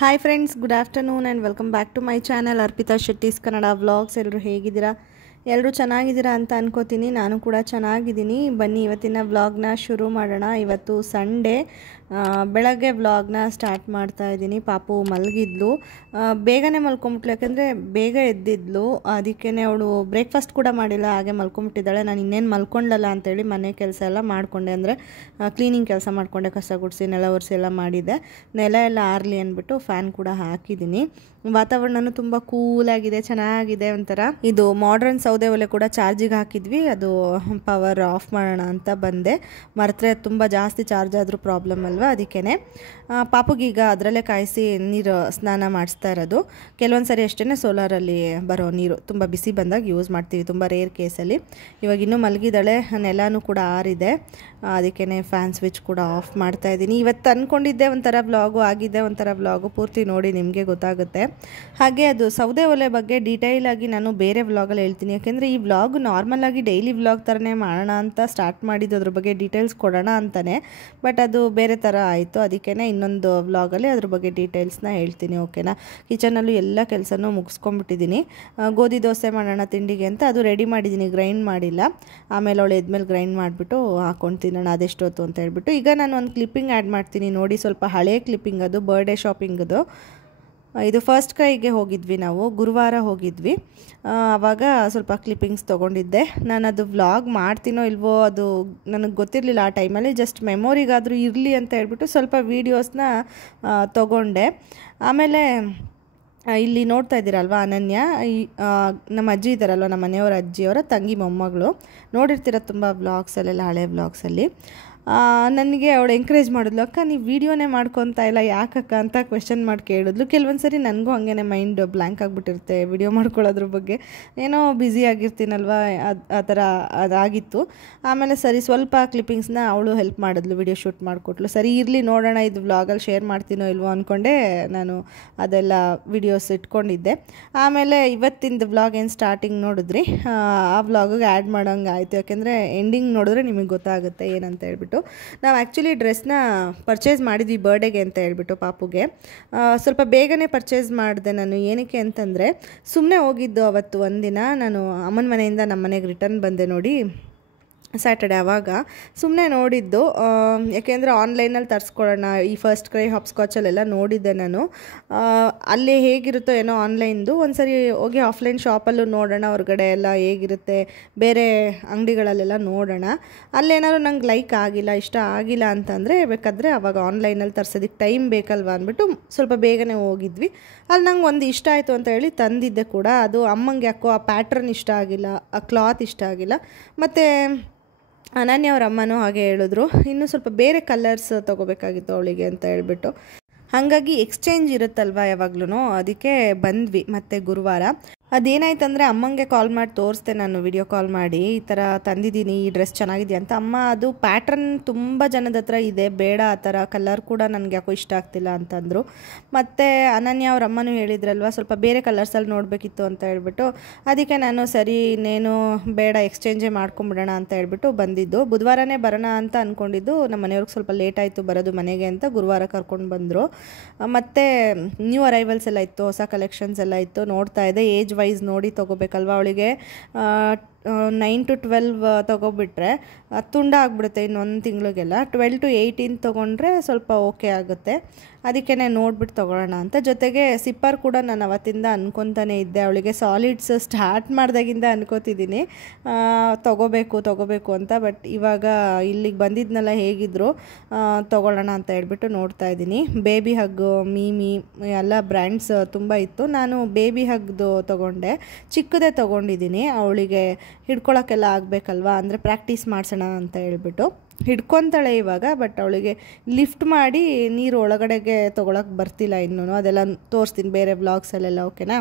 Hi friends, good afternoon and welcome back to my channel Arpita Shetty's Kannada vlogs. ಎಲ್ಲರೂ ಹೇಗಿದ್ದೀರಾ? ಎಲ್ಲರೂ ಚೆನ್ನಾಗಿದ್ದೀರಾ ಅಂತ ಅನ್ಕೋತೀನಿ. ನಾನು ಕೂಡ ಚೆನ್ನಾಗಿದ್ದೀನಿ. ಬನ್ನಿ ಇವತ್ತಿನ ವ್ಲಾಗ್ನ ಶುರು ಮಾಡೋಣ. ಇವತ್ತು ಸಂಡೇ, ಬೆಳಗ್ಗೆ ವ್ಲಾಗ್ನ ಸ್ಟಾರ್ಟ್ ಮಾಡ್ತಾ ಇದ್ದೀನಿ. ಪಾಪು ಮಲಗಿದ್ಲು, ಬೇಗನೆ ಮಲ್ಕೊಂಬಿಟ್ಲು. ಯಾಕೆಂದರೆ ಬೇಗ ಎದ್ದಿದ್ಲು, ಅದಕ್ಕೇ ಅವಳು ಬ್ರೇಕ್ಫಾಸ್ಟ್ ಕೂಡ ಮಾಡಿಲ್ಲ, ಹಾಗೆ ಮಲ್ಕೊಂಬಿಟ್ಟಿದ್ದಾಳೆ. ನಾನು ಇನ್ನೇನು ಮಲ್ಕೊಂಡಲ್ಲ ಅಂತೇಳಿ ಮನೆ ಕೆಲಸ ಎಲ್ಲ ಮಾಡಿಕೊಂಡೆ. ಅಂದರೆ ಕ್ಲೀನಿಂಗ್ ಕೆಲಸ ಮಾಡಿಕೊಂಡೆ, ಕಸ ಗುಡಿಸಿ ನೆಲ ಒರೆಸಿ ಎಲ್ಲ ಮಾಡಿದ್ದೆ. ನೆಲ ಎಲ್ಲ ಆರಲಿ ಅಂದ್ಬಿಟ್ಟು ಫ್ಯಾನ್ ಕೂಡ ಹಾಕಿದ್ದೀನಿ. ವಾತಾವರಣನೂ ತುಂಬ ಕೂಲಾಗಿದೆ, ಚೆನ್ನಾಗಿದೆ ಒಂಥರ. ಇದು ಮಾಡ್ರನ್ ಸೌದೆ ಒಲೆ ಕೂಡ ಚಾರ್ಜಿಗೆ ಹಾಕಿದ್ವಿ, ಅದು ಪವರ್ ಆಫ್ ಮಾಡೋಣ ಅಂತ ಬಂದೆ. ಮರೆತರೆ ತುಂಬ ಜಾಸ್ತಿ ಚಾರ್ಜ್ ಆದರೂ ಪ್ರಾಬ್ಲಮ್ ಅಲ್ವಾ, ಅದಕ್ಕೇ ಪಾಪುಗೀಗ ಅದರಲ್ಲೇ ಕಾಯಿಸಿ ನೀರು ಸ್ನಾನ ಮಾಡಿಸ್ತಾ ಇರೋದು. ಕೆಲವೊಂದು ಸರಿ ಅಷ್ಟೇ ಸೋಲಾರಲ್ಲಿ ಬರೋ ನೀರು ತುಂಬ ಬಿಸಿ ಬಂದಾಗ ಯೂಸ್ ಮಾಡ್ತೀವಿ, ತುಂಬ ರೇರ್ ಕೇಸಲ್ಲಿ. ಇವಾಗ ಇನ್ನೂ ಮಲಗಿದ್ದಾಳೆ, ನೆಲನೂ ಕೂಡ ಆರಿದೆ, ಅದಕ್ಕೇ ಫ್ಯಾನ್ ಸ್ವಿಚ್ ಕೂಡ ಆಫ್ ಮಾಡ್ತಾ ಇದ್ದೀನಿ. ಇವತ್ತು ಅಂದ್ಕೊಂಡಿದ್ದೆ ಒಂಥರ ವ್ಲಾಗು, ಆಗಿದ್ದೆ ಒಂಥರ ವ್ಲಾಗು, ಪೂರ್ತಿ ನೋಡಿ ನಿಮಗೆ ಗೊತ್ತಾಗುತ್ತೆ. ಹಾಗೆ ಅದು ಸೌದೆ ಒಲೆ ಬಗ್ಗೆ ಡೀಟೇಲಾಗಿ ನಾನು ಬೇರೆ ವ್ಲಾಗಲ್ಲಿ ಹೇಳ್ತೀನಿ. ಯಾಕೆಂದರೆ ಈ ವ್ಲಾಗ್ ನಾರ್ಮಲಾಗಿ ಡೈಲಿ ವ್ಲಾಗ್ ಥರನೇ ಮಾಡೋಣ ಅಂತ ಸ್ಟಾರ್ಟ್ ಮಾಡಿದ್ದು, ಅದ್ರ ಬಗ್ಗೆ ಡೀಟೇಲ್ಸ್ ಕೊಡೋಣ ಅಂತಲೇ. ಬಟ್ ಅದು ಬೇರೆ ಥರ ಆಯಿತು, ಅದಕ್ಕೇ ಇನ್ನೊಂದು ವ್ಲಾಗಲ್ಲಿ ಅದ್ರ ಬಗ್ಗೆ ಡೀಟೇಲ್ಸ್ನ ಹೇಳ್ತೀನಿ, ಓಕೆನಾ? ಕಿಚನಲ್ಲೂ ಎಲ್ಲ ಕೆಲಸನೂ ಮುಗಿಸ್ಕೊಂಡ್ಬಿಟ್ಟಿದ್ದೀನಿ. ಗೋಧಿ ದೋಸೆ ಮಾಡೋಣ ತಿಂಡಿಗೆ ಅಂತ ಅದು ರೆಡಿ ಮಾಡಿದ್ದೀನಿ, ಗ್ರೈಂಡ್ ಮಾಡಿಲ್ಲ. ಆಮೇಲೆ ಅವಳು ಎದ್ಮೇಲೆ ಗ್ರೈಂಡ್ ಮಾಡಿಬಿಟ್ಟು ಹಾಕೊಂಡು ತಿನ್ನೋಣ ಅದೆಷ್ಟೊತ್ತು ಅಂತ ಹೇಳ್ಬಿಟ್ಟು. ಈಗ ನಾನು ಒಂದು ಕ್ಲಿಪ್ಪಿಂಗ್ ಆ್ಯಡ್ ಮಾಡ್ತೀನಿ ನೋಡಿ, ಸ್ವಲ್ಪ ಹಳೆ ಕ್ಲಿಪ್ಪಿಂಗ್, ಅದು ಬರ್ಡೇ ಶಾಪಿಂಗದು. ಇದು ಫಸ್ಟ್ ಕ್ರೈಗೆ ಹೋಗಿದ್ವಿ ನಾವು, ಗುರುವಾರ ಹೋಗಿದ್ವಿ. ಆವಾಗ ಸ್ವಲ್ಪ ಕ್ಲಿಪ್ಪಿಂಗ್ಸ್ ತೊಗೊಂಡಿದ್ದೆ. ನಾನು ಅದು ವ್ಲಾಗ್ ಮಾಡ್ತೀನೋ ಇಲ್ವೋ ಅದು ನನಗೆ ಗೊತ್ತಿರಲಿಲ್ಲ ಆ ಟೈಮಲ್ಲಿ. ಜಸ್ಟ್ ಮೆಮೊರಿಗಾದರೂ ಇರಲಿ ಅಂತ ಹೇಳ್ಬಿಟ್ಟು ಸ್ವಲ್ಪ ವೀಡಿಯೋಸ್ನ ತೊಗೊಂಡೆ. ಆಮೇಲೆ ಇಲ್ಲಿ ನೋಡ್ತಾ ಇದ್ದೀರಲ್ವ, ಅನನ್ಯ, ನಮ್ಮ ಅಜ್ಜಿ ಇದ್ದಾರಲ್ವ, ನಮ್ಮ ಮನೆಯವರ ಅಜ್ಜಿಯವರ ತಂಗಿ ಮೊಮ್ಮಗಳು. ನೋಡಿರ್ತೀರ ತುಂಬ ವ್ಲಾಗ್ಸಲ್ಲೆಲ್ಲ, ಹಳೆ ವ್ಲಾಗ್ಸಲ್ಲಿ. ನನಗೆ ಅವಳು ಎಂಕರೇಜ್ ಮಾಡಿದ್ಲು, ಅಕ್ಕ ನೀವು ವೀಡಿಯೋನೇ ಮಾಡ್ಕೊತಾ ಇಲ್ಲ ಯಾಕಕ್ಕ ಅಂತ ಕ್ವೆಶನ್ ಮಾಡಿ ಕೇಳಿದ್ಲು. ಕೆಲವೊಂದು ಸರಿ ನನಗೂ ಹಾಗೇ ಮೈಂಡ್ ಬ್ಲ್ಯಾಂಕ್ ಆಗಿಬಿಟ್ಟಿರುತ್ತೆ ವಿಡಿಯೋ ಮಾಡ್ಕೊಳ್ಳೋದ್ರ ಬಗ್ಗೆ, ಏನೋ ಬ್ಯುಸಿ ಆಗಿರ್ತೀನಲ್ವ, ಆ ಥರ ಅದಾಗಿತ್ತು. ಆಮೇಲೆ ಸರಿ ಸ್ವಲ್ಪ ಕ್ಲಿಪ್ಪಿಂಗ್ಸ್ನ ಅವಳು ಹೆಲ್ಪ್ ಮಾಡಿದ್ಲು, ವಿಡಿಯೋ ಶೂಟ್ ಮಾಡಿಕೊಟ್ಲು. ಸರಿ ಇರಲಿ ನೋಡೋಣ, ಇದು ವ್ಲಾಗಲ್ಲಿ ಶೇರ್ ಮಾಡ್ತೀನೋ ಇಲ್ವೋ ಅಂದ್ಕೊಂಡೆ ನಾನು ಅದೆಲ್ಲ ವಿಡಿಯೋಸ್ ಇಟ್ಕೊಂಡಿದ್ದೆ. ಆಮೇಲೆ ಇವತ್ತಿಂದು ವ್ಲಾಗ್ ಏನು ಸ್ಟಾರ್ಟಿಂಗ್ ನೋಡಿದ್ರಿ, ಆ ವ್ಲಾಗಿಗೆ ಆ್ಯಡ್ ಮಾಡೋಂಗೆ ಆಯಿತು. ಯಾಕೆಂದರೆ ಎಂಡಿಂಗ್ ನೋಡಿದ್ರೆ ನಿಮಗೆ ಗೊತ್ತಾಗುತ್ತೆ ಏನಂತ ಹೇಳ್ಬಿಟ್ಟು. ನಾವು ಆ್ಯಕ್ಚುಲಿ ಡ್ರೆಸ್ನ ಪರ್ಚೇಸ್ ಮಾಡಿದ್ವಿ ಬರ್ಡೇಗೆ ಅಂತ ಹೇಳ್ಬಿಟ್ಟು ಪಾಪುಗೆ. ಸ್ವಲ್ಪ ಬೇಗನೆ ಪರ್ಚೇಸ್ ಮಾಡಿದೆ ನಾನು. ಏನಕ್ಕೆ ಅಂತಂದರೆ ಸುಮ್ಮನೆ ಹೋಗಿದ್ದು ಅವತ್ತು ಒಂದಿನ, ನಾನು ಅಮ್ಮನ ಮನೆಯಿಂದ ನಮ್ಮ ಮನೆಗೆ ರಿಟರ್ನ್ ಬಂದೆ ನೋಡಿ, ಸ್ಯಾಟರ್ಡೆ. ಆವಾಗ ಸುಮ್ಮನೆ ನೋಡಿದ್ದು, ಯಾಕೆಂದರೆ ಆನ್ಲೈನಲ್ಲಿ ತರಿಸ್ಕೊಳ್ಳೋಣ, ಈ ಫಸ್ಟ್ ಕ್ರೈ ಹಾಪ್ಸ್ಕಾಚಲ್ಲೆಲ್ಲ ನೋಡಿದ್ದೆ ನಾನು. ಅಲ್ಲಿ ಹೇಗಿರುತ್ತೋ ಏನೋ ಆನ್ಲೈನ್ದು, ಒಂದು ಸರಿ ಹೋಗಿ ಆಫ್ಲೈನ್ ಶಾಪಲ್ಲೂ ನೋಡೋಣ, ಹೊರಗಡೆ ಎಲ್ಲ ಹೇಗಿರುತ್ತೆ, ಬೇರೆ ಅಂಗಡಿಗಳಲ್ಲೆಲ್ಲ ನೋಡೋಣ. ಅಲ್ಲೇನಾದ್ರು ನಂಗೆ ಲೈಕ್ ಆಗಿಲ್ಲ, ಇಷ್ಟ ಆಗಿಲ್ಲ ಅಂತಂದರೆ ಬೇಕಾದರೆ ಆವಾಗ ಆನ್ಲೈನಲ್ಲಿ ತರ್ಸೋದಕ್ಕೆ ಟೈಮ್ ಬೇಕಲ್ವ ಅಂದ್ಬಿಟ್ಟು ಸ್ವಲ್ಪ ಬೇಗನೆ ಹೋಗಿದ್ವಿ. ಅಲ್ಲಿ ನಂಗೆ ಒಂದು ಇಷ್ಟ ಆಯಿತು ಅಂತ ಹೇಳಿ ತಂದಿದ್ದೆ ಕೂಡ. ಅದು ಅಮ್ಮಂಗೆ ಯಾಕೋ ಆ ಪ್ಯಾಟ್ರನ್ ಇಷ್ಟ ಆಗಿಲ್ಲ, ಆ ಕ್ಲಾತ್ ಇಷ್ಟ ಆಗಿಲ್ಲ. ಮತ್ತು ಅನನ್ಯ ಅವ್ರ ಅಮ್ಮನೂ ಹಾಗೆ ಹೇಳಿದ್ರು, ಇನ್ನೂ ಸ್ವಲ್ಪ ಬೇರೆ ಕಲರ್ಸ್ ತೊಗೋಬೇಕಾಗಿತ್ತು ಅವಳಿಗೆ ಅಂತ ಹೇಳ್ಬಿಟ್ಟು. ಹಾಗಾಗಿ ಎಕ್ಸ್ಚೇಂಜ್ ಇರುತ್ತಲ್ವ ಯಾವಾಗ್ಲೂ, ಅದಕ್ಕೆ ಬಂದ್ವಿ ಮತ್ತೆ ಗುರುವಾರ. ಅದೇನಾಯ್ತಂದರೆ ಅಮ್ಮಂಗೆ ಕಾಲ್ ಮಾಡಿ ತೋರಿಸ್ದೆ ನಾನು, ವಿಡಿಯೋ ಕಾಲ್ ಮಾಡಿ, ಈ ಥರ ತಂದಿದ್ದೀನಿ, ಈ ಡ್ರೆಸ್ ಚೆನ್ನಾಗಿದೆ ಅಂತ. ಅಮ್ಮ ಅದು ಪ್ಯಾಟ್ರನ್ ತುಂಬ ಜನದ ಹತ್ರ ಇದೆ, ಬೇಡ ಆ ಥರ ಕಲರ್ ಕೂಡ ನನಗೆ ಯಾಕೋ ಇಷ್ಟ ಆಗ್ತಿಲ್ಲ ಅಂತಂದರು. ಮತ್ತು ಅನನ್ಯ ಅವ್ರ ಅಮ್ಮನೂ ಹೇಳಿದ್ರಲ್ವ, ಸ್ವಲ್ಪ ಬೇರೆ ಕಲರ್ಸಲ್ಲಿ ನೋಡಬೇಕಿತ್ತು ಅಂತ ಹೇಳ್ಬಿಟ್ಟು, ಅದಕ್ಕೆ ನಾನು ಸರಿ ಇನ್ನೇನು ಬೇಡ ಎಕ್ಸ್ಚೇಂಜೇ ಮಾಡ್ಕೊಂಬಿಡೋಣ ಅಂತ ಹೇಳ್ಬಿಟ್ಟು ಬಂದಿದ್ದು. ಬುಧವಾರನೇ ಬರೋಣ ಅಂತ ಅಂದ್ಕೊಂಡಿದ್ದು, ನಮ್ಮ ಮನೆಯವ್ರಿಗೆ ಸ್ವಲ್ಪ ಲೇಟ್ ಆಯಿತು ಬರೋದು ಮನೆಗೆ ಅಂತ ಗುರುವಾರ ಕರ್ಕೊಂಡು ಬಂದರು. ಮತ್ತು ನ್ಯೂ ಅರೈವಲ್ಸ್ ಎಲ್ಲ ಇತ್ತು, ಹೊಸ ಕಲೆಕ್ಷನ್ಸ್ ಎಲ್ಲ ಇತ್ತು, ನೋಡ್ತಾ ಇದೆ. ಏಜ್ ವೈಸ್ ನೋಡಿ ತೊಗೋಬೇಕಲ್ವ, ಅವಳಿಗೆ 9 to 12 ತೊಗೊಬಿಟ್ರೆ ತುಂಡ ಆಗಿಬಿಡುತ್ತೆ ಇನ್ನೊಂದು ತಿಂಗಳಿಗೆಲ್ಲ. 12 to 18 ತೊಗೊಂಡ್ರೆ ಸ್ವಲ್ಪ ಓಕೆ ಆಗುತ್ತೆ. ಅದಕ್ಕೇ ನೋಡ್ಬಿಟ್ಟು ತೊಗೊಳ್ಳೋಣ ಅಂತ. ಜೊತೆಗೆ ಸಿಪ್ಪರ್ ಕೂಡ ನಾನು ಅವತ್ತಿಂದ ಅನ್ಕೊತಾನೆ ಇದ್ದೆ, ಅವಳಿಗೆ ಸಾಲಿಡ್ಸ್ ಸ್ಟಾರ್ಟ್ ಮಾಡಿದಾಗಿಂದ ಅನ್ಕೋತಿದ್ದೀನಿ ತೊಗೋಬೇಕು ಅಂತ. ಬಟ್ ಇವಾಗ ಇಲ್ಲಿಗೆ ಬಂದಿದ್ನೆಲ್ಲ ಹೇಗಿದ್ರು ತೊಗೊಳ್ಳೋಣ ಅಂತ ಹೇಳ್ಬಿಟ್ಟು ನೋಡ್ತಾ ಇದ್ದೀನಿ. ಬೇಬಿ ಹಗ್ಗು, ಮೀಮಿ ಎಲ್ಲ ಬ್ರ್ಯಾಂಡ್ಸ್ ತುಂಬ ಇತ್ತು. ನಾನು ಬೇಬಿ ಹಗ್ದು ತೊಗೊಂಡೆ, ಚಿಕ್ಕದೇ ತೊಗೊಂಡಿದ್ದೀನಿ. ಅವಳಿಗೆ ಹಿಡ್ಕೊಳಕ್ಕೆಲ್ಲ ಆಗಬೇಕಲ್ವಾ, ಅಂದರೆ ಪ್ರಾಕ್ಟೀಸ್ ಮಾಡಿಸೋಣ ಅಂತ ಹೇಳ್ಬಿಟ್ಟು. ಹಿಡ್ಕೊತಾಳೆ ಇವಾಗ, ಬಟ್ ಅವಳಿಗೆ ಲಿಫ್ಟ್ ಮಾಡಿ ನೀರು ಒಳಗಡೆಗೆ ತೊಗೊಳಕ್ಕೆ ಬರ್ತಿಲ್ಲ ಇನ್ನೂ. ಅದೆಲ್ಲ ತೋರಿಸ್ತೀನಿ ಬೇರೆ ವ್ಲಾಗ್ಸಲ್ಲೆಲ್ಲ, ಓಕೆನಾ?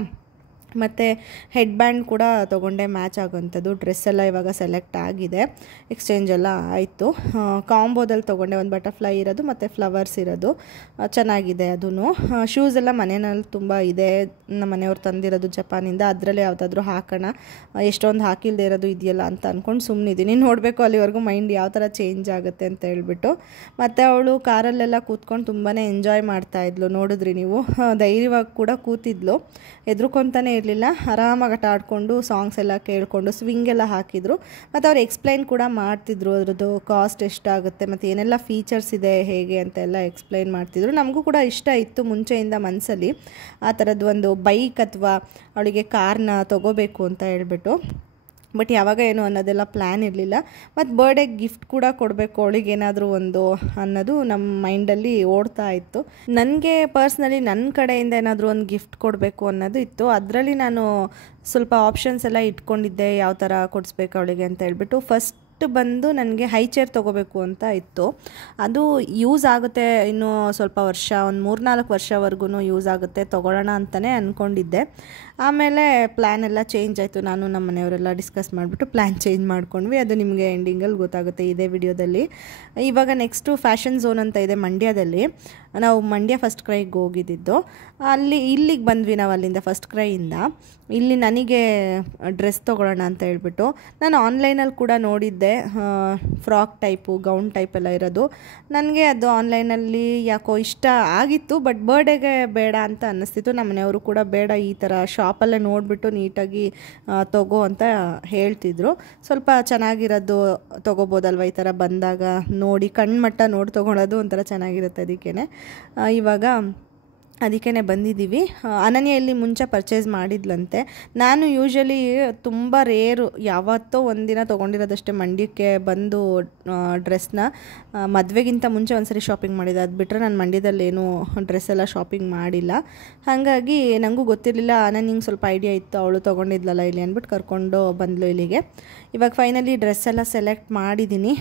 ಮತ್ತು ಹೆಡ್ ಬ್ಯಾಂಡ್ ಕೂಡ ತೊಗೊಂಡೆ ಮ್ಯಾಚ್ ಆಗೋಂಥದ್ದು. ಡ್ರೆಸ್ ಎಲ್ಲ ಇವಾಗ ಸೆಲೆಕ್ಟ್ ಆಗಿದೆ, ಎಕ್ಸ್ಚೇಂಜ್ ಎಲ್ಲ ಆಯಿತು. ಕಾಂಬೋದಲ್ಲಿ ತೊಗೊಂಡೆ, ಒಂದು ಬಟರ್ಫ್ಲೈ ಇರೋದು ಮತ್ತು ಫ್ಲವರ್ಸ್ ಇರೋದು, ಚೆನ್ನಾಗಿದೆ ಅದೂ. ಶೂಸ್ ಎಲ್ಲ ಮನೆಯಲ್ಲಿ ತುಂಬ ಇದೆ, ನಮ್ಮ ಮನೆಯವ್ರು ತಂದಿರೋದು ಜಪಾನಿಂದ. ಅದರಲ್ಲೇ ಯಾವುದಾದ್ರೂ ಹಾಕೋಣ, ಎಷ್ಟೊಂದು ಹಾಕಿಲ್ಲದೆ ಇರೋದು ಇದೆಯಲ್ಲ ಅಂತ ಅಂದ್ಕೊಂಡು ಸುಮ್ಮನಿದ್ದೀನಿ. ನೋಡಬೇಕು ಅಲ್ಲಿವರೆಗೂ ಮೈಂಡ್ ಯಾವ ಥರ ಚೇಂಜ್ ಆಗುತ್ತೆ ಅಂತ ಹೇಳ್ಬಿಟ್ಟು. ಮತ್ತು ಅವಳು ಕಾರಲ್ಲೆಲ್ಲ ಕೂತ್ಕೊಂಡು ತುಂಬಾ ಎಂಜಾಯ್ ಮಾಡ್ತಾಯಿದ್ಲು, ನೋಡಿದ್ರಿ ನೀವು. ಧೈರ್ಯವಾಗಿ ಕೂಡ ಕೂತಿದ್ಲು, ಎದ್ರುಕೊಂತಾನೆ ಇರಲಿಲ್ಲ. ಆರಾಮಾಗಿ ಆಟ ಆಡಿಕೊಂಡು ಸಾಂಗ್ಸ್ ಎಲ್ಲ ಕೇಳಿಕೊಂಡು ಸ್ವಿಂಗ್ ಎಲ್ಲ ಹಾಕಿದ್ರು. ಮತ್ತು ಅವ್ರು ಎಕ್ಸ್ಪ್ಲೈನ್ ಕೂಡ ಮಾಡ್ತಿದ್ರು, ಅದ್ರದ್ದು ಕಾಸ್ಟ್ ಎಷ್ಟಾಗುತ್ತೆ ಮತ್ತು ಏನೆಲ್ಲ ಫೀಚರ್ಸ್ ಇದೆ ಹೇಗೆ ಅಂತೆಲ್ಲ ಎಕ್ಸ್ಪ್ಲೈನ್ ಮಾಡ್ತಿದ್ರು. ನಮಗೂ ಕೂಡ ಇಷ್ಟ ಇತ್ತು ಮುಂಚೆಯಿಂದ ಮನಸ್ಸಲ್ಲಿ ಆ ಥರದ್ದು ಒಂದು ಬೈಕ್ ಅಥವಾ ಅವಳಿಗೆ ಕಾರ್ನ ತೊಗೋಬೇಕು ಅಂತ ಹೇಳ್ಬಿಟ್ಟು. ಬಟ್ ಯಾವಾಗ ಏನು ಅನ್ನೋದೆಲ್ಲ ಪ್ಲ್ಯಾನ್ ಇರಲಿಲ್ಲ. ಮತ್ತು ಬರ್ಡೇ ಗಿಫ್ಟ್ ಕೂಡ ಕೊಡಬೇಕು ಅವಳಿಗೇನಾದರೂ ಒಂದು ಅನ್ನೋದು ನಮ್ಮ ಮೈಂಡಲ್ಲಿ ಓಡ್ತಾ ಇತ್ತು. ನನಗೆ ಪರ್ಸ್ನಲಿ ನನ್ನ ಕಡೆಯಿಂದ ಏನಾದರೂ ಒಂದು ಗಿಫ್ಟ್ ಕೊಡಬೇಕು ಅನ್ನೋದು ಇತ್ತು. ಅದರಲ್ಲಿ ನಾನು ಸ್ವಲ್ಪ ಆಪ್ಷನ್ಸ್ ಎಲ್ಲ ಇಟ್ಕೊಂಡಿದ್ದೆ, ಯಾವ ಥರ ಕೊಡಿಸ್ಬೇಕು ಅವಳಿಗೆ ಅಂತ ಹೇಳ್ಬಿಟ್ಟು. ಫಸ್ಟ್ ಬಂದು ನನಗೆ ಹೈ ಚೇರ್ ತೊಗೋಬೇಕು ಅಂತ ಇತ್ತು. ಅದು ಯೂಸ್ ಆಗುತ್ತೆ ಇನ್ನೂ ಸ್ವಲ್ಪ ವರ್ಷ, ಒಂದು 3-4 ವರ್ಷವರೆಗೂ ಯೂಸ್ ಆಗುತ್ತೆ, ತೊಗೊಳ್ಳೋಣ ಅಂತಲೇ ಅಂದ್ಕೊಂಡಿದ್ದೆ. ಆಮೇಲೆ ಪ್ಲ್ಯಾನ್ ಎಲ್ಲ ಚೇಂಜ್ ಆಯಿತು. ನಾನು ನಮ್ಮ ಮನೆಯವರೆಲ್ಲ ಡಿಸ್ಕಸ್ ಮಾಡಿಬಿಟ್ಟು ಪ್ಲ್ಯಾನ್ ಚೇಂಜ್ ಮಾಡ್ಕೊಂಡ್ವಿ. ಅದು ನಿಮಗೆ ಎಂಡಿಂಗಲ್ಲಿ ಗೊತ್ತಾಗುತ್ತೆ ಇದೇ ವಿಡಿಯೋದಲ್ಲಿ. ಇವಾಗ ನೆಕ್ಸ್ಟು ಫ್ಯಾಷನ್ ಝೋನ್ ಅಂತ ಇದೆ ಮಂಡ್ಯದಲ್ಲಿ. ನಾವು ಮಂಡ್ಯ ಫಸ್ಟ್ ಕ್ರೈಗೆ ಹೋಗಿದ್ದಿದ್ದು. ಇಲ್ಲಿಗೆ ಬಂದ್ವಿ ನಾವು ಅಲ್ಲಿಂದ, ಫಸ್ಟ್ ಕ್ರೈಯಿಂದ. ಇಲ್ಲಿ ನನಗೆ ಡ್ರೆಸ್ ತೊಗೊಳ್ಳೋಣ ಅಂತ ಹೇಳ್ಬಿಟ್ಟು ನಾನು ಆನ್ಲೈನಲ್ಲಿ ಕೂಡ ನೋಡಿದ್ದೆ, ಫ್ರಾಕ್ ಟೈಪು, ಗೌನ್ ಟೈಪ್ ಎಲ್ಲ ಇರೋದು. ನನಗೆ ಅದು ಆನ್ಲೈನಲ್ಲಿ ಯಾಕೋ ಇಷ್ಟ ಆಗಿತ್ತು, ಬಟ್ ಬರ್ಡೇಗೆ ಬೇಡ ಅಂತ ಅನ್ನಿಸ್ತಿತ್ತು. ನಮ್ಮ ಮನೆಯವರು ಕೂಡ ಬೇಡ, ಈ ಥರ ಶಾಪಲ್ಲೇ ನೋಡಿಬಿಟ್ಟು ನೀಟಾಗಿ ತೊಗೋ ಅಂತ ಹೇಳ್ತಿದ್ರು. ಸ್ವಲ್ಪ ಚೆನ್ನಾಗಿರೋದು ತೊಗೋಬೋದಲ್ವ ಈ ಥರ ಬಂದಾಗ, ನೋಡಿ ಕಣ್ಮಟ್ಟ ನೋಡಿ ತೊಗೊಳೋದು ಒಂಥರ ಚೆನ್ನಾಗಿರುತ್ತೆ. ಇವಾಗ ಅದಕ್ಕೇ ಬಂದಿದ್ದೀವಿ. ಅನನ್ಯ ಇಲ್ಲಿ ಮುಂಚೆ ಪರ್ಚೇಸ್ ಮಾಡಿದ್ಲಂತೆ. ನಾನು ಯೂಶ್ವಲಿ ತುಂಬ ರೇರು, ಯಾವತ್ತೋ ಒಂದಿನ ತೊಗೊಂಡಿರೋದಷ್ಟೇ ಮಂಡ್ಯಕ್ಕೆ ಬಂದು ಡ್ರೆಸ್ನ. ಮದುವೆಗಿಂತ ಮುಂಚೆ ಒಂದ್ಸರಿ ಶಾಪಿಂಗ್ ಮಾಡಿದ್ದೆ, ಅದು ಬಿಟ್ಟರೆ ನಾನು ಮಂಡ್ಯದಲ್ಲೇನು ಡ್ರೆಸ್ ಎಲ್ಲ ಶಾಪಿಂಗ್ ಮಾಡಿಲ್ಲ. ಹಾಗಾಗಿ ನನಗೂ ಗೊತ್ತಿರಲಿಲ್ಲ. ಅನನ್ಯಂಗೆ ಸ್ವಲ್ಪ ಐಡಿಯಾ ಇತ್ತು, ಅವಳು ತೊಗೊಂಡಿದ್ಲಲ್ಲ ಇಲ್ಲಿ ಅಂದ್ಬಿಟ್ಟು ಕರ್ಕೊಂಡು ಬಂದಳು ಇಲ್ಲಿಗೆ. ಇವಾಗ ಫೈನಲಿ ಡ್ರೆಸ್ ಎಲ್ಲ ಸೆಲೆಕ್ಟ್ ಮಾಡಿದ್ದೀನಿ,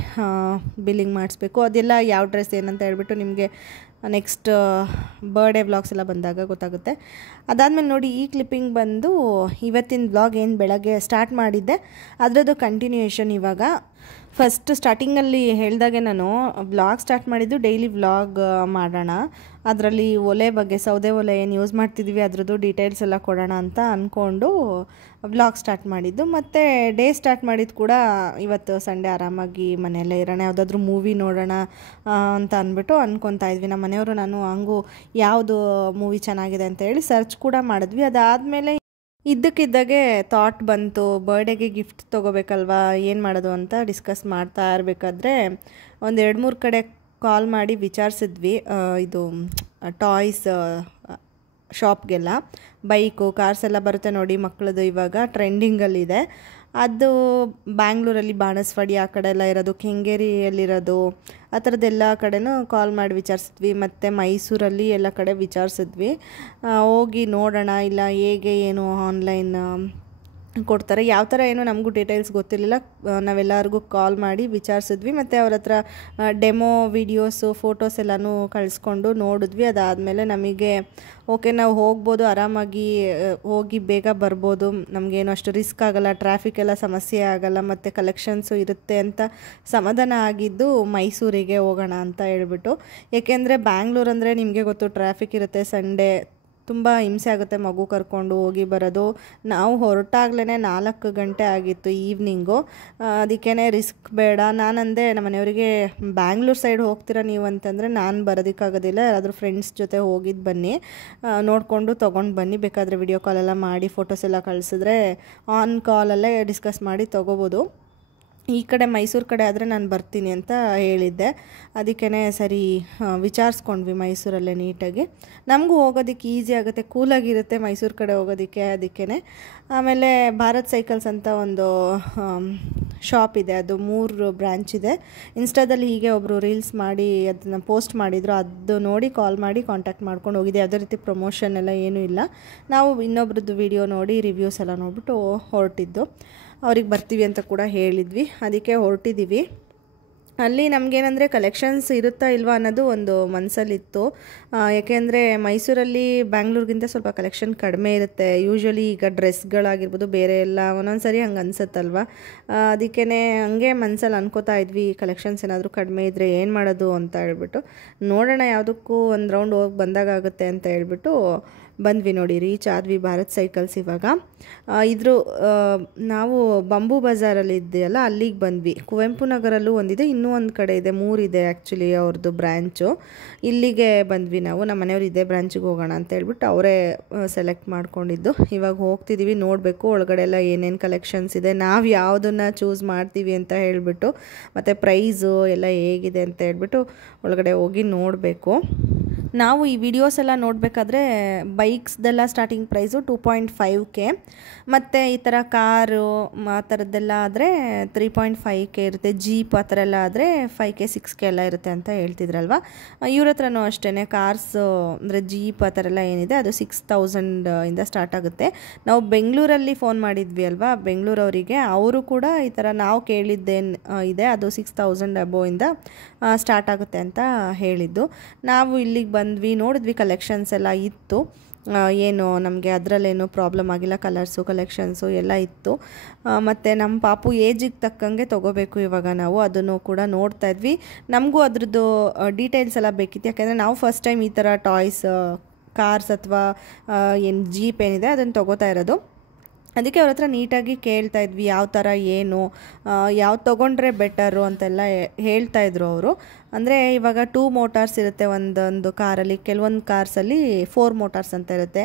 ಬಿಲ್ಲಿಂಗ್ ಮಾಡಿಸ್ಬೇಕು. ಅದೆಲ್ಲ ಯಾವ ಡ್ರೆಸ್ ಏನಂತ ಹೇಳ್ಬಿಟ್ಟು ನಿಮಗೆ ನೆಕ್ಸ್ಟ್ ಬರ್ಡೇ ವ್ಲಾಗ್ಸ್ ಎಲ್ಲ ಬಂದಾಗ ಗೊತ್ತಾಗುತ್ತೆ. ಅದಾದಮೇಲೆ ನೋಡಿ, ಈ ಕ್ಲಿಪ್ಪಿಂಗ್ ಬಂದು ಇವತ್ತಿನ ವ್ಲಾಗ್ ಏನು ಬೆಳಗ್ಗೆ ಸ್ಟಾರ್ಟ್ ಮಾಡಿದ್ದೆ ಅದರದ್ದು ಕಂಟಿನ್ಯೂಯೇಷನ್. ಇವಾಗ ಫಸ್ಟ್ ಸ್ಟಾರ್ಟಿಂಗಲ್ಲಿ ಹೇಳಿದಾಗೆ ನಾನು ವ್ಲಾಗ್ ಸ್ಟಾರ್ಟ್ ಮಾಡಿದ್ದು ಡೈಲಿ ವ್ಲಾಗ್ ಮಾಡೋಣ, ಅದರಲ್ಲಿ ಒಲೆ ಬಗ್ಗೆ, ಸೌದೆ ಒಲೆ ಏನು ಯೂಸ್ ಮಾಡ್ತಿದ್ವಿ ಅದರದ್ದು ಡೀಟೇಲ್ಸ್ ಎಲ್ಲ ಕೊಡೋಣ ಅಂತ ಅಂದ್ಕೊಂಡು ವ್ಲಾಗ್ ಸ್ಟಾರ್ಟ್ ಮಾಡಿದ್ದು. ಮತ್ತು ಡೇ ಸ್ಟಾರ್ಟ್ ಮಾಡಿದ್ದು ಕೂಡ ಇವತ್ತು ಸಂಡೇ ಆರಾಮಾಗಿ ಮನೆಯಲ್ಲೇ ಇರೋಣ, ಯಾವುದಾದ್ರೂ ಮೂವಿ ನೋಡೋಣ ಅಂತ ಅಂದ್ಬಿಟ್ಟು ಅಂದ್ಕೊತಾ ಇದ್ವಿ. ನಮ್ಮ ಮನೆಯವರು ನಾನು ಹಂಗೂ ಯಾವುದು ಮೂವಿ ಚೆನ್ನಾಗಿದೆ ಅಂತ ಹೇಳಿ ಸರ್ಚ್ ಕೂಡ ಮಾಡಿದ್ವಿ. ಅದಾದಮೇಲೆ ಇದ್ದಕ್ಕಿದ್ದಾಗೆ ಥಾಟ್ ಬಂತು, ಬರ್ಡೇಗೆ ಗಿಫ್ಟ್ ತೊಗೋಬೇಕಲ್ವಾ, ಏನು ಮಾಡೋದು ಅಂತ ಡಿಸ್ಕಸ್ ಮಾಡ್ತಾ ಇರಬೇಕಾದ್ರೆ ಒಂದು 2-3 ಕಡೆ ಕಾಲ್ ಮಾಡಿ ವಿಚಾರಿಸಿದ್ವಿ. ಇದು ಟಾಯ್ಸ್ ಶಾಪ್ಗೆಲ್ಲ, ಬೈಕು, ಕಾರ್ಸ್ ಎಲ್ಲ ಬರುತ್ತೆ ನೋಡಿ ಮಕ್ಕಳದು, ಇವಾಗ ಟ್ರೆಂಡಿಂಗಲ್ಲಿದೆ ಅದು. ಬ್ಯಾಂಗ್ಳೂರಲ್ಲಿ ಬಾಣಸ್ವಾಡಿ ಆ ಕಡೆ ಎಲ್ಲ ಇರೋದು, ಕೆಂಗೇರಿಯಲ್ಲಿರೋದು, ಆ ಥರದ್ದೆಲ್ಲ ಕಡೆನೂ ಕಾಲ್ ಮಾಡಿ ವಿಚಾರಿಸಿದ್ವಿ. ಮತ್ತು ಮೈಸೂರಲ್ಲಿ ಎಲ್ಲ ಕಡೆ ವಿಚಾರಿಸಿದ್ವಿ. ಹೋಗಿ ನೋಡೋಣ, ಇಲ್ಲ ಹೇಗೆ ಏನು ಆನ್ಲೈನ್ ಕೊಡ್ತಾರೆ, ಯಾವ ಥರ ಏನೋ ನಮಗೂ ಡೀಟೇಲ್ಸ್ ಗೊತ್ತಿರಲಿಲ್ಲ. ನಾವೆಲ್ಲರಿಗೂ ಕಾಲ್ ಮಾಡಿ ವಿಚಾರಿಸಿದ್ವಿ. ಮತ್ತು ಅವ್ರ ಹತ್ರ ಡೆಮೋ ವೀಡಿಯೋಸು, ಫೋಟೋಸ್ ಎಲ್ಲನೂ ಕಳಿಸ್ಕೊಂಡು ನೋಡಿದ್ವಿ. ಅದಾದಮೇಲೆ ನಮಗೆ ಓಕೆ, ನಾವು ಹೋಗ್ಬೋದು, ಆರಾಮಾಗಿ ಹೋಗಿ ಬೇಗ ಬರ್ಬೋದು, ನಮಗೇನು ಅಷ್ಟು ರಿಸ್ಕ್ ಆಗೋಲ್ಲ, ಟ್ರಾಫಿಕ್ ಎಲ್ಲ ಸಮಸ್ಯೆ ಆಗೋಲ್ಲ, ಮತ್ತು ಕಲೆಕ್ಷನ್ಸು ಇರುತ್ತೆ ಅಂತ ಸಮಾಧಾನ ಆಗಿದ್ದು ಮೈಸೂರಿಗೆ ಹೋಗೋಣ ಅಂತ ಹೇಳ್ಬಿಟ್ಟು. ಏಕೆಂದರೆ ಬ್ಯಾಂಗ್ಳೂರು ಅಂದರೆ ನಿಮಗೆ ಗೊತ್ತು, ಟ್ರಾಫಿಕ್ ಇರುತ್ತೆ, ಸಂಡೇ ತುಂಬ ಹಿಂಸೆ ಆಗುತ್ತೆ ಮಗು ಕರ್ಕೊಂಡು ಹೋಗಿ ಬರೋದು. ನಾವು ಹೊರಟಾಗ್ಲೇ 4 ಗಂಟೆ ಆಗಿತ್ತು ಈವ್ನಿಂಗು. ಅದಕ್ಕೇ ರಿಸ್ಕ್ ಬೇಡ. ನಾನಂದೆ ನಮ್ಮ ಮನೆಯವರಿಗೆ, ಬ್ಯಾಂಗ್ಳೂರು ಸೈಡ್ ಹೋಗ್ತೀರಾ ನೀವು ಅಂತಂದರೆ ನಾನು ಬರೋದಕ್ಕಾಗೋದಿಲ್ಲ, ಯಾರಾದರೂ ಫ್ರೆಂಡ್ಸ್ ಜೊತೆ ಹೋಗಿದ್ದು ಬನ್ನಿ, ನೋಡಿಕೊಂಡು ತೊಗೊಂಡು ಬನ್ನಿ, ಬೇಕಾದರೆ ವಿಡಿಯೋ ಕಾಲೆಲ್ಲ ಮಾಡಿ ಫೋಟೋಸ್ ಎಲ್ಲ ಕಳಿಸಿದ್ರೆ ಆನ್ ಕಾಲಲ್ಲೇ ಡಿಸ್ಕಸ್ ಮಾಡಿ ತೊಗೋಬೋದು. ಈ ಕಡೆ ಮೈಸೂರು ಕಡೆ ಆದರೆ ನಾನು ಬರ್ತೀನಿ ಅಂತ ಹೇಳಿದ್ದೆ. ಅದಕ್ಕೇ ಸರಿ ವಿಚಾರಿಸ್ಕೊಂಡ್ವಿ ಮೈಸೂರಲ್ಲೇ ನೀಟಾಗಿ. ನಮಗೂ ಹೋಗೋದಕ್ಕೆ ಈಸಿ ಆಗುತ್ತೆ, ಕೂಲಾಗಿರುತ್ತೆ ಮೈಸೂರು ಕಡೆ ಹೋಗೋದಕ್ಕೆ. ಅದಕ್ಕೇ ಆಮೇಲೆ ಭಾರತ್ ಸೈಕಲ್ಸ್ ಅಂತ ಒಂದು ಶಾಪ್ ಇದೆ, ಅದು 3 ಬ್ರ್ಯಾಂಚ್ ಇದೆ. ಇನ್ಸ್ಟಾದಲ್ಲಿ ಹೀಗೆ ಒಬ್ಬರು ರೀಲ್ಸ್ ಮಾಡಿ ಅದನ್ನು ಪೋಸ್ಟ್ ಮಾಡಿದರು, ಅದು ನೋಡಿ ಕಾಲ್ ಮಾಡಿ ಕಾಂಟ್ಯಾಕ್ಟ್ ಮಾಡ್ಕೊಂಡು ಹೋಗಿದ್ದೆ. ಯಾವುದೇ ರೀತಿ ಪ್ರಮೋಷನ್ ಎಲ್ಲ ಏನೂ ಇಲ್ಲ, ನಾವು ಇನ್ನೊಬ್ರದ್ದು ವಿಡಿಯೋ ನೋಡಿ ರಿವ್ಯೂಸ್ ಎಲ್ಲ ನೋಡಿಬಿಟ್ಟು ಹೊರಟಿದ್ದು. ಅವ್ರಿಗೆ ಬರ್ತೀವಿ ಅಂತ ಕೂಡ ಹೇಳಿದ್ವಿ, ಅದಕ್ಕೆ ಹೊರಟಿದ್ದೀವಿ. ಅಲ್ಲಿ ನಮಗೇನಂದರೆ ಕಲೆಕ್ಷನ್ಸ್ ಇರುತ್ತಾ ಇಲ್ವಾ ಅನ್ನೋದು ಒಂದು ಮನಸ್ಸಲ್ಲಿತ್ತು. ಯಾಕೆಂದರೆ ಮೈಸೂರಲ್ಲಿ ಬ್ಯಾಂಗ್ಳೂರಿಗಿಂತ ಸ್ವಲ್ಪ ಕಲೆಕ್ಷನ್ ಕಡಿಮೆ ಇರುತ್ತೆ. ಯೂಶ್ವಲಿ ಈಗ ಡ್ರೆಸ್ಗಳಾಗಿರ್ಬೋದು ಬೇರೆ ಎಲ್ಲ ಒಂದೊಂದು ಸರಿ ಹಂಗೆ ಅನಿಸುತ್ತಲ್ವ. ಅದಕ್ಕೇ ಹಂಗೆ ಮನಸ್ಸಲ್ಲಿ ಅನ್ಕೋತಾ ಇದ್ವಿ ಕಲೆಕ್ಷನ್ಸ್ ಏನಾದರೂ ಕಡಿಮೆ ಇದ್ದರೆ ಏನು ಮಾಡೋದು ಅಂತ ಹೇಳ್ಬಿಟ್ಟು, ನೋಡೋಣ ಯಾವುದಕ್ಕೂ ಒಂದು ರೌಂಡ್ ಹೋಗಿ ಬಂದಾಗುತ್ತೆ ಅಂತ ಹೇಳ್ಬಿಟ್ಟು ಬಂದ್ವಿ. ನೋಡಿ ರೀಚ್ ಆದ್ವಿ ಭಾರತ್ ಸೈಕಲ್ಸ್. ಇವಾಗ ನಾವು ಬಂಬೂ ಬಜಾರಲ್ಲಿ ಇದೆಯಲ್ಲ ಅಲ್ಲಿಗೆ ಬಂದ್ವಿ. ಕುವೆಂಪು ನಗರಲ್ಲೂ ಒಂದಿದೆ, ಇನ್ನೂ ಒಂದು ಕಡೆ ಇದೆ, 3 ಇದೆ ಆ್ಯಕ್ಚುಲಿ ಅವ್ರದ್ದು ಬ್ರ್ಯಾಂಚು. ಇಲ್ಲಿಗೆ ಬಂದ್ವಿ ನಾವು. ನಮ್ಮ ಮನೆಯವ್ರು ಇದೇ ಬ್ರ್ಯಾಂಚಿಗೆ ಹೋಗೋಣ ಅಂತ ಹೇಳ್ಬಿಟ್ಟು ಅವರೇ ಸೆಲೆಕ್ಟ್ ಮಾಡ್ಕೊಂಡಿದ್ದು. ಇವಾಗ ಹೋಗ್ತಿದ್ದೀವಿ, ನೋಡಬೇಕು ಒಳಗಡೆ ಎಲ್ಲ ಏನೇನು ಕಲೆಕ್ಷನ್ಸ್ ಇದೆ, ನಾವು ಯಾವುದನ್ನು ಚೂಸ್ ಮಾಡ್ತೀವಿ ಅಂತ ಹೇಳಿಬಿಟ್ಟು, ಮತ್ತು ಪ್ರೈಸು ಎಲ್ಲ ಹೇಗಿದೆ ಅಂತ ಹೇಳ್ಬಿಟ್ಟು ಒಳಗಡೆ ಹೋಗಿ ನೋಡಬೇಕು. ನಾವು ಈ ವಿಡಿಯೋಸ್ ಎಲ್ಲ ನೋಡಬೇಕಾದ್ರೆ ಬೈಕ್ಸ್ದೆಲ್ಲ ಸ್ಟಾರ್ಟಿಂಗ್ ಪ್ರೈಸು 2.5K, ಮತ್ತು ಈ ಥರ ಕಾರು ಆ ಥರದ್ದೆಲ್ಲ ಆದರೆ 3.5K ಇರುತ್ತೆ. ಜೀಪ್ ಆ ಥರ ಎಲ್ಲ ಆದರೆ 5K 6K ಎಲ್ಲ ಇರುತ್ತೆ ಅಂತ ಹೇಳ್ತಿದ್ರಲ್ವ. ಇವ್ರ ಹತ್ರನೂ ಅಷ್ಟೇ ಕಾರ್ಸು ಅಂದರೆ ಜೀಪ್ ಆ ಥರ ಎಲ್ಲ ಏನಿದೆ ಅದು 6,000 ಸ್ಟಾರ್ಟ್ ಆಗುತ್ತೆ. ನಾವು ಬೆಂಗಳೂರಲ್ಲಿ ಫೋನ್ ಮಾಡಿದ್ವಿ ಅಲ್ವಾ ಬೆಂಗಳೂರವರಿಗೆ, ಅವರು ಕೂಡ ಈ ಥರ ನಾವು ಕೇಳಿದ್ದೇನು ಇದೆ ಅದು 6,000 ಅಬೋವಿಂದ ಸ್ಟಾರ್ಟ್ ಆಗುತ್ತೆ ಅಂತ ಹೇಳಿದ್ದು. ನಾವು ಇಲ್ಲಿಗೆ ಬಂದ್ವಿ, ನೋಡಿದ್ವಿ ಕಲೆಕ್ಷನ್ಸ್ ಎಲ್ಲ ಇತ್ತು. ಏನು ನಮಗೆ ಅದರಲ್ಲೇನು ಪ್ರಾಬ್ಲಮ್ ಆಗಿಲ್ಲ, ಕಲರ್ಸು ಕಲೆಕ್ಷನ್ಸು ಎಲ್ಲ ಇತ್ತು. ಮತ್ತು ನಮ್ಮ ಪಾಪು ಏಜಿಗೆ ತಕ್ಕಂಗೆ ತೊಗೋಬೇಕು ಇವಾಗ ನಾವು, ಅದನ್ನು ಕೂಡ ನೋಡ್ತಾ ಇದ್ವಿ. ನಮಗೂ ಅದ್ರದ್ದು ಡೀಟೇಲ್ಸ್ ಎಲ್ಲ ಬೇಕಿತ್ತು, ಯಾಕೆಂದರೆ ನಾವು ಫಸ್ಟ್ ಟೈಮ್ ಈ ಥರ ಟಾಯ್ಸ್ ಕಾರ್ಸ್ ಅಥವಾ ಏನು ಜೀಪ್ ಏನಿದೆ ಅದನ್ನು ತೊಗೋತಾ ಇರೋದು. ಅದಕ್ಕೆ ಅವ್ರ ಹತ್ರ ನೀಟಾಗಿ ಕೇಳ್ತಾ ಇದ್ವಿ ಯಾವ ಥರ ಏನು ಯಾವ್ದು ತೊಗೊಂಡ್ರೆ ಬೆಟರು ಅಂತೆಲ್ಲ ಹೇಳ್ತಾಯಿದ್ರು ಅವರು. ಅಂದರೆ ಇವಾಗ 2 ಮೋಟಾರ್ಸ್ ಇರುತ್ತೆ ಒಂದೊಂದು ಕಾರಲ್ಲಿ, ಕೆಲವೊಂದು ಕಾರ್ಸಲ್ಲಿ 4 ಮೋಟಾರ್ಸ್ ಅಂತ ಇರುತ್ತೆ.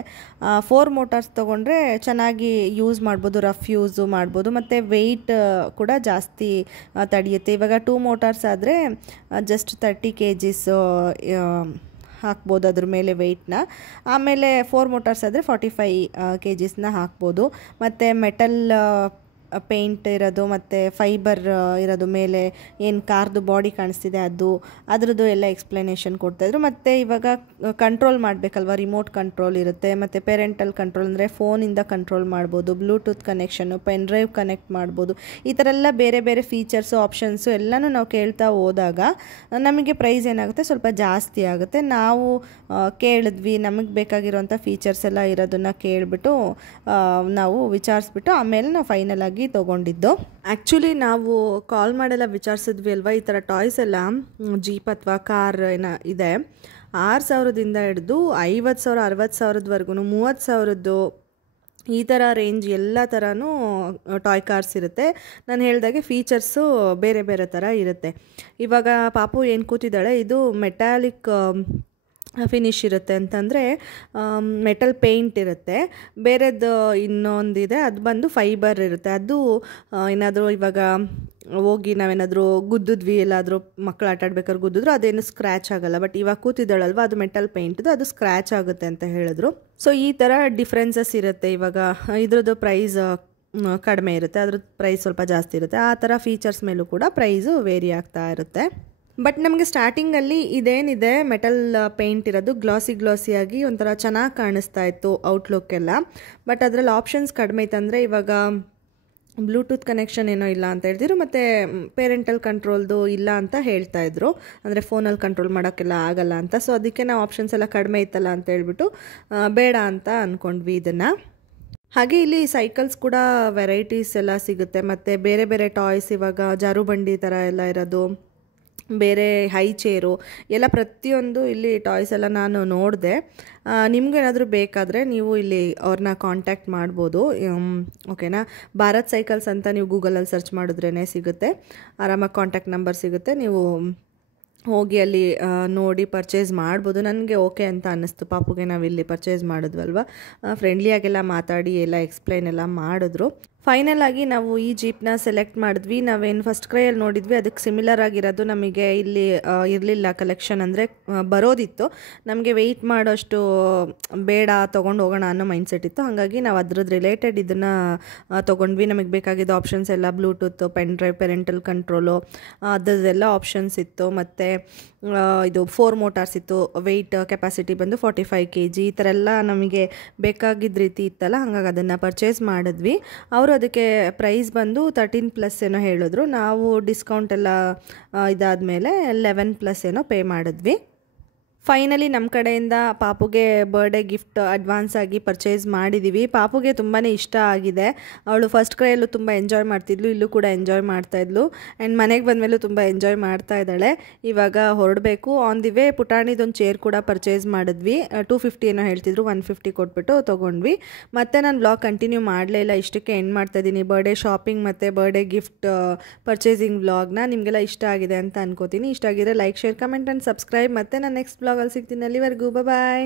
4 ಮೋಟಾರ್ಸ್ ತೊಗೊಂಡ್ರೆ ಚೆನ್ನಾಗಿ ಯೂಸ್ ಮಾಡ್ಬೋದು, ರಫ್ ಯೂಸು ಮಾಡ್ಬೋದು, ಮತ್ತು ವೆಯ್ಟ್ ಕೂಡ ಜಾಸ್ತಿ ತಡೆಯುತ್ತೆ. ಇವಾಗ 2 ಮೋಟಾರ್ಸ್ ಆದರೆ ಜಸ್ಟ್ 30 kgs ಹಾಕ್ಬೋದು ಅದ್ರ ಮೇಲೆ ವೆಯ್ಟ್ನ. ಆಮೇಲೆ 4 ಮೋಟಾರ್ಸ್ ಆದರೆ 45 kgsನ ಹಾಕ್ಬೋದು. ಮತ್ತು ಮೆಟಲ್ ಪೇಂಟ್ ಇರೋದು ಮತ್ತು ಫೈಬರ್ ಇರೋದು ಮೇಲೆ ಏನು ಕಾರ್ದು ಬಾಡಿ ಕಾಣಿಸ್ತಿದೆ ಅದರದ್ದು ಎಲ್ಲ ಎಕ್ಸ್ಪ್ಲನೇಷನ್ ಕೊಡ್ತಾಯಿದ್ರು. ಮತ್ತು ಇವಾಗ ಕಂಟ್ರೋಲ್ ಮಾಡಬೇಕಲ್ವ, ರಿಮೋಟ್ ಕಂಟ್ರೋಲ್ ಇರುತ್ತೆ, ಮತ್ತು ಪೇರೆಂಟಲ್ ಕಂಟ್ರೋಲ್ ಅಂದರೆ ಫೋನಿಂದ ಕಂಟ್ರೋಲ್ ಮಾಡ್ಬೋದು, Bluetooth connection, pen drive connect ಮಾಡ್ಬೋದು. ಈ ಥರ ಎಲ್ಲ ಬೇರೆ ಬೇರೆ ಫೀಚರ್ಸು ಆಪ್ಷನ್ಸು ಎಲ್ಲನೂ ನಾವು ಕೇಳ್ತಾ ಹೋದಾಗ ನಮಗೆ ಪ್ರೈಸ್ ಏನಾಗುತ್ತೆ ಸ್ವಲ್ಪ ಜಾಸ್ತಿ ಆಗುತ್ತೆ. ನಾವು ಕೇಳಿದ್ವಿ, ನಮಗೆ ಬೇಕಾಗಿರೋಂಥ ಫೀಚರ್ಸ್ ಎಲ್ಲ ಇರೋದನ್ನು ಕೇಳಿಬಿಟ್ಟು ನಾವು ವಿಚಾರಿಸ್ಬಿಟ್ಟು ಆಮೇಲೆ ನಾವು ಫೈನಲ್ ಆಗಿ ತೊಗೊಂಡಿದ್ದು. ಆ್ಯಕ್ಚುಲಿ ನಾವು ಕಾಲ್ ಮಾಡೆಲ್ಲ ವಿಚಾರಿಸಿದ್ವಿ ಅಲ್ವಾ, ಈ ಥರ ಟಾಯ್ಸ್ ಎಲ್ಲ ಜೀಪ್ ಅಥವಾ ಕಾರ್ ಇದೆ 6,000ದಿಂದ ಹಿಡಿದು 50,000 60,000ವರೆಗೂ 30,000 ಈ ಥರ ರೇಂಜ್ ಎಲ್ಲ ಥರನೂ ಟಾಯ್ ಕಾರ್ಸ್ ಇರುತ್ತೆ. ನಾನು ಹೇಳ್ದಾಗೆ ಫೀಚರ್ಸು ಬೇರೆ ಬೇರೆ ಥರ ಇರುತ್ತೆ. ಇವಾಗ ಪಾಪು ಏನು ಕೂತಿದ್ದಾಳೆ, ಇದು ಮೆಟಾಲಿಕ್ ಫಿನಿಶ್ ಇರುತ್ತೆ, ಅಂತಂದರೆ ಮೆಟಲ್ ಪೇಂಟ್ ಇರುತ್ತೆ. ಬೇರೆದು ಇನ್ನೊಂದಿದೆ ಅದು ಬಂದು ಫೈಬರ್ ಇರುತ್ತೆ. ಅದು ಏನಾದರೂ ಇವಾಗ ಹೋಗಿ ನಾವೇನಾದರೂ ಗುದ್ದಿದ್ವಿ, ಎಲ್ಲಾದರೂ ಮಕ್ಕಳು ಆಟಾಡ್ಬೇಕಾದ್ರೆ ಗುದ್ದಿದ್ರು ಅದೇನು ಸ್ಕ್ರ್ಯಾಚ್ ಆಗೋಲ್ಲ. ಬಟ್ ಇವಾಗ ಕೂತಿದ್ದಾಳಲ್ವ ಅದು ಮೆಟಲ್ ಪೇಂಟ್ದು, ಅದು ಸ್ಕ್ರ್ಯಾಚ್ ಆಗುತ್ತೆ ಅಂತ ಹೇಳಿದ್ರು. ಸೊ ಈ ಥರ ಡಿಫ್ರೆನ್ಸಸ್ ಇರುತ್ತೆ. ಇವಾಗ ಇದ್ರದ್ದು ಪ್ರೈಸ್ ಕಡಿಮೆ ಇರುತ್ತೆ, ಅದ್ರದ್ದು ಪ್ರೈಸ್ ಸ್ವಲ್ಪ ಜಾಸ್ತಿ ಇರುತ್ತೆ. ಆ ಥರ ಫೀಚರ್ಸ್ ಮೇಲೂ ಕೂಡ ಪ್ರೈಸು ವೇರಿ ಆಗ್ತಾ ಇರುತ್ತೆ. ಬಟ್ ನಮಗೆ ಸ್ಟಾರ್ಟಿಂಗಲ್ಲಿ ಇದೇನಿದೆ ಮೆಟಲ್ ಪೇಂಟ್ ಇರೋದು ಗ್ಲಾಸಿಯಾಗಿ ಒಂಥರ ಚೆನ್ನಾಗಿ ಕಾಣಿಸ್ತಾ ಇತ್ತು ಔಟ್ಲುಕ್ ಎಲ್ಲ. ಬಟ್ ಅದರಲ್ಲಿ ಆಪ್ಷನ್ಸ್ ಕಡಿಮೆ ಇತ್ತು. ಅಂದರೆ ಇವಾಗ ಬ್ಲೂಟೂತ್ ಕನೆಕ್ಷನ್ ಏನೋ ಇಲ್ಲ ಅಂತ ಹೇಳ್ತಿದ್ರು, ಮತ್ತು ಪೇರೆಂಟಲ್ ಕಂಟ್ರೋಲ್ದು ಇಲ್ಲ ಅಂತ ಹೇಳ್ತಾಯಿದ್ರು, ಅಂದರೆ ಫೋನಲ್ಲಿ ಕಂಟ್ರೋಲ್ ಮಾಡೋಕ್ಕೆಲ್ಲ ಆಗಲ್ಲ ಅಂತ. ಸೊ ಅದಕ್ಕೆ ನಾವು ಆಪ್ಷನ್ಸ್ ಎಲ್ಲ ಕಡಿಮೆ ಇತ್ತಲ್ಲ ಅಂತ ಹೇಳ್ಬಿಟ್ಟು ಬೇಡ ಅಂತ ಅಂದ್ಕೊಂಡ್ವಿ ಇದನ್ನು. ಹಾಗೆ ಇಲ್ಲಿ ಸೈಕಲ್ಸ್ ಕೂಡ ವೆರೈಟೀಸ್ ಎಲ್ಲ ಸಿಗುತ್ತೆ, ಮತ್ತು ಬೇರೆ ಬೇರೆ ಟಾಯ್ಸ್ ಇವಾಗ ಜಾರುಬಂಡಿ ಥರ ಎಲ್ಲ ಇರೋದು, ಬೇರೆ ಹೈ ಚೇರು ಎಲ್ಲ ಪ್ರತಿಯೊಂದು ಇಲ್ಲಿ ಟಾಯ್ಸ್ ಎಲ್ಲ ನಾನು ನೋಡಿದೆ. ನಿಮಗೇನಾದರೂ ಬೇಕಾದರೆ ನೀವು ಇಲ್ಲಿ ಅವ್ರನ್ನ ಕಾಂಟ್ಯಾಕ್ಟ್ ಮಾಡ್ಬೋದು, ಓಕೆನಾ. ಭಾರತ್ ಸೈಕಲ್ಸ್ ಅಂತ ನೀವು ಗೂಗಲಲ್ಲಿ ಸರ್ಚ್ ಮಾಡಿದ್ರೇ ಸಿಗುತ್ತೆ, ಆರಾಮಾಗಿ ಕಾಂಟ್ಯಾಕ್ಟ್ ನಂಬರ್ ಸಿಗುತ್ತೆ. ನೀವು ಹೋಗಿ ಅಲ್ಲಿ ನೋಡಿ ಪರ್ಚೇಸ್ ಮಾಡ್ಬೋದು. ನನಗೆ ಓಕೆ ಅಂತ ಅನ್ನಿಸ್ತು, ಪಾಪುಗೆ ನಾವಿಲ್ಲಿ ಪರ್ಚೇಸ್ ಮಾಡಿದ್ವಲ್ವ, ಫ್ರೆಂಡ್ಲಿಯಾಗೆಲ್ಲ ಮಾತಾಡಿ ಎಲ್ಲ ಎಕ್ಸ್ಪ್ಲೈನ್ ಎಲ್ಲ ಮಾಡಿದ್ರು. ಫೈನಲ್ ಆಗಿ ನಾವು ಈ ಜೀಪ್ನ ಸೆಲೆಕ್ಟ್ ಮಾಡಿದ್ವಿ. ನಾವೇನು ಫಸ್ಟ್ ಕ್ರೈಯಲ್ಲಿ ನೋಡಿದ್ವಿ ಅದಕ್ಕೆ ಸಿಮಿಲರ್ ಆಗಿರೋದು ನಮಗೆ ಇಲ್ಲಿ ಇರಲಿಲ್ಲ ಕಲೆಕ್ಷನ್, ಅಂದರೆ ಬರೋದಿತ್ತು. ನಮಗೆ ವೆಯ್ಟ್ ಮಾಡೋಷ್ಟು ಬೇಡ, ತೊಗೊಂಡು ಹೋಗೋಣ ಅನ್ನೋ ಮೈಂಡ್ಸೆಟ್ ಇತ್ತು. ಹಾಗಾಗಿ ನಾವು ಅದ್ರದ್ದು ರಿಲೇಟೆಡ್ ಇದನ್ನು ತೊಗೊಂಡ್ವಿ. ನಮಗೆ ಬೇಕಾಗಿದ್ದ ಆಪ್ಷನ್ಸ್ ಎಲ್ಲ Bluetooth, pen drive, parental control ಅದರದ್ದೆಲ್ಲ ಆಪ್ಷನ್ಸ್ ಇತ್ತು. ಮತ್ತು ಇದು 4 ಮೋಟಾರ್ಸ್ ಇತ್ತು, ವೆಯ್ಟ್ ಕೆಪಾಸಿಟಿ ಬಂದು 45 kg, ಈ ಥರ ಎಲ್ಲ ನಮಗೆ ಬೇಕಾಗಿದ್ದ ರೀತಿ ಇತ್ತಲ್ಲ, ಹಾಗಾಗಿ ಅದನ್ನು ಪರ್ಚೇಸ್ ಮಾಡಿದ್ವಿ. ಅವರು ಅದಕ್ಕೆ ಪ್ರೈಸ್ ಬಂದು 13+ ಏನೋ ಹೇಳಿದ್ರು. ನಾವು ಡಿಸ್ಕೌಂಟ್ ಎಲ್ಲ ಇದಾದಮೇಲೆ 11+ ಏನೋ ಪೇ ಮಾಡಿದ್ವಿ. ಫೈನಲಿ ನಮ್ಮ ಕಡೆಯಿಂದ ಪಾಪುಗೆ ಬರ್ಡೇ ಗಿಫ್ಟ್ ಅಡ್ವಾನ್ಸ್ ಆಗಿ ಪರ್ಚೇಸ್ ಮಾಡಿದ್ದೀವಿ. ಪಾಪುಗೆ ತುಂಬಾ ಇಷ್ಟ ಆಗಿದೆ. ಅವಳು ಫಸ್ಟ್ ಕ್ರೈಯಲ್ಲೂ ತುಂಬ ಎಂಜಾಯ್ ಮಾಡ್ತಿದ್ಲು, ಇಲ್ಲೂ ಕೂಡ ಎಂಜಾಯ್ ಮಾಡ್ತಾಯಿದ್ಲು. ಆ್ಯಂಡ್ ಮನೆಗೆ ಬಂದಮೇಲೂ ತುಂಬ ಎಂಜಾಯ್ ಮಾಡ್ತಾ ಇದ್ದಾಳೆ. ಇವಾಗ ಹೊರಡಬೇಕು. ಆನ್ ದಿ ವೇ ಪುಟಾಣಿದೊಂದು ಚೇರ್ ಕೂಡ ಪರ್ಚೇಸ್ ಮಾಡಿದ್ವಿ. 250 ಏನೋ ಹೇಳ್ತಿದ್ರು, 150 ಕೊಟ್ಬಿಟ್ಟು ತೊಗೊಂಡ್ವಿ. ಮತ್ತು ನಾನು ಬ್ಲಾಗ್ ಕಂಟಿನ್ಯೂ ಮಾಡಲೇ ಇಲ್ಲ, ಇಷ್ಟಕ್ಕೆ ಎಂಡ್ ಮಾಡ್ತಾಯಿದ್ದೀನಿ. ಬರ್ಡೇ ಶಾಪಿಂಗ್ ಮತ್ತು ಬರ್ಡೇ ಗಿಫ್ಟ್ ಪರ್ಚೇಸಿಂಗ್ ವ್ಲಾಗ್ನ ನಿಮಗೆಲ್ಲ ಇಷ್ಟ ಆಗಿದೆ ಅಂತ ಅನ್ಕೋತೀನಿ. ಇಷ್ಟ ಆಗಿದ್ರೆ like, share, comment and subscribe. ಮತ್ತು ನಾನು ನೆಕ್ಸ್ಟ್ ಬ್ಲಾಗಲ್ಲಿ ಸಿಗ್ತೀನಿ. ಅಲ್ಲಿವರೆಗೂ ಬಾಯ್.